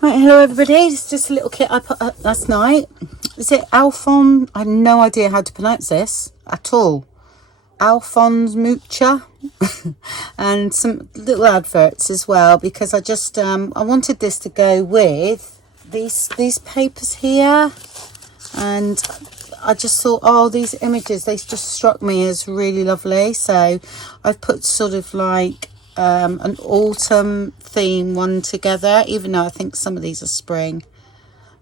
Right, hello everybody. It's just a little kit I put up last night. Is it ALPHONS? I have no idea how to pronounce this at all. ALPHONS MUCHA and some little adverts as well, because I just I wanted this to go with these papers here, and I just thought, oh, these images, they just struck me as really lovely. So I've put sort of like an autumn theme one together, even though I think some of these are spring,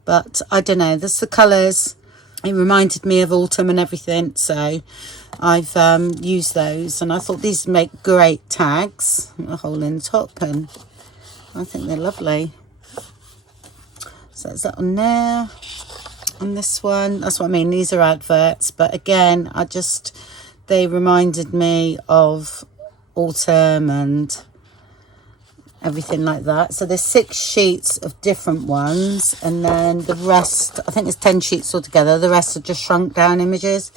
but I don't know, there's the colours, it reminded me of autumn and everything, so I've used those, and I thought these make great tags. A hole in the top, and I think they're lovely. So is that on there? On this one, that's what I mean, these are adverts, but again, they reminded me of autumn and everything like that. So there's 6 sheets of different ones, and then the rest, I think there's 10 sheets altogether, the rest are just shrunk down images.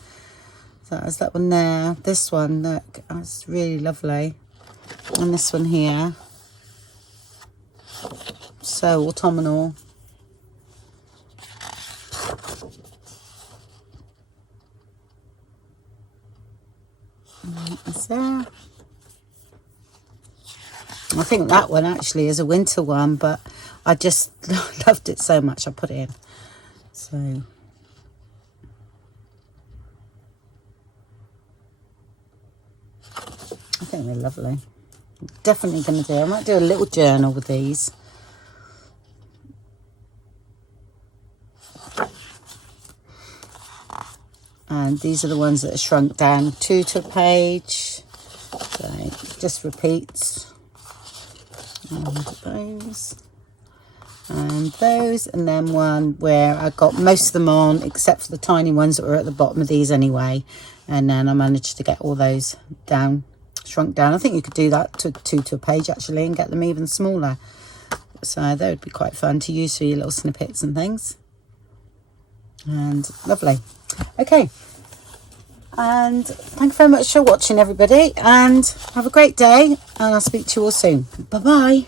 So there's that one there, this one, look, that's really lovely, and this one here, so autumnal. That's there. I think that one actually is a winter one, but I just loved it so much I put it in. So I think they're lovely. Definitely going to do, I might do a little journal with these. And these are the ones that are shrunk down 2 to a page. So it just repeats. And those, and then one where I got most of them on, except for the tiny ones that were at the bottom of these anyway. And then I managed to get all those down, shrunk down. I think you could do that to 2 to a page actually, and get them even smaller. So that would be quite fun to use for your little snippets and things. And lovely. Okay, and thank you very much for watching everybody, and have a great day, and I'll speak to you all soon. Bye bye.